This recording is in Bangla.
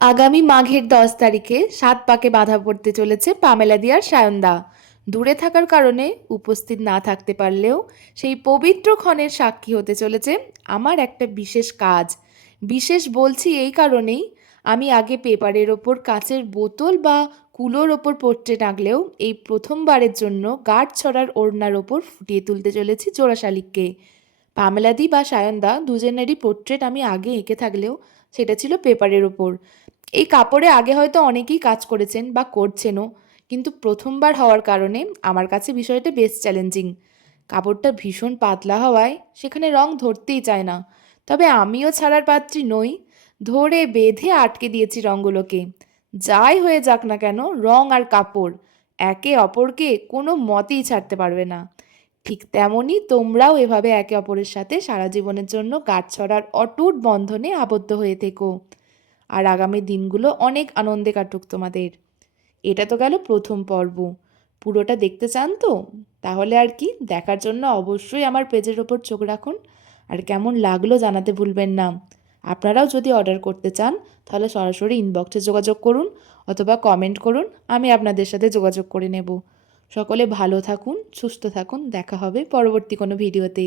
আগামী মাঘের 10 তারিখে 7 পাকে বাঁধা পড়তে চলেছে পামেলা দি আর সায়নদা। দূরে থাকার কারণে উপস্থিত না থাকতে পারলেও সেই পবিত্র ক্ষণের সাক্ষী হতে চলেছে আমার একটা বিশেষ কাজ। বিশেষ বলছি এই কারণেই, আমি আগে পেপারের ওপর কাচের বোতল বা কুলোর ওপর পোর্ট্রেট আঁকলেও এই প্রথমবারের জন্য গাঁট ছড়ার ওড়নার ওপর ফুটিয়ে তুলতে চলেছি জোড়া শালিককে। পামেলাদি বা সায়নদা দুজনেরই পোর্ট্রেট আমি আগে এঁকে থাকলেও সেটা ছিল পেপারের ওপর। এই কাপড়ে আগে হয়তো অনেকেই কাজ করেছেন বা করছেনও, কিন্তু প্রথমবার হওয়ার কারণে আমার কাছে বিষয়টা বেশ চ্যালেঞ্জিং। কাপড়টা ভীষণ পাতলা হওয়ায় সেখানে রং ধরতেই চায় না। তবে আমিও ছাড়ার পাত্রী নই, ধরে বেঁধে আটকে দিয়েছি রঙগুলোকে। যাই হয়ে যাক না কেন, রং আর কাপড় একে অপরকে কোনো মতেই ছাড়তে পারবে না। ঠিক তেমনই তোমরাও এভাবে একে অপরের সাথে সারা জীবনের জন্য গাঁটছড়ার অটুট বন্ধনে আবদ্ধ হয়ে থেকো। আর আগামী দিনগুলো অনেক আনন্দে কাটুক তোমাদের। এটা তো গেল প্রথম পর্ব। পুরোটা দেখতে চান তো? তাহলে আর কি, দেখার জন্য অবশ্যই আমার পেজের ওপর চোখ রাখুন। আর কেমন লাগলো জানাতে ভুলবেন না। আপনারাও যদি অর্ডার করতে চান তাহলে সরাসরি ইনবক্সে যোগাযোগ করুন অথবা কমেন্ট করুন, আমি আপনাদের সাথে যোগাযোগ করে নেব। সকলে ভালো থাকুন, সুস্থ থাকুন, দেখা হবে পরবর্তী কোনো ভিডিওতে।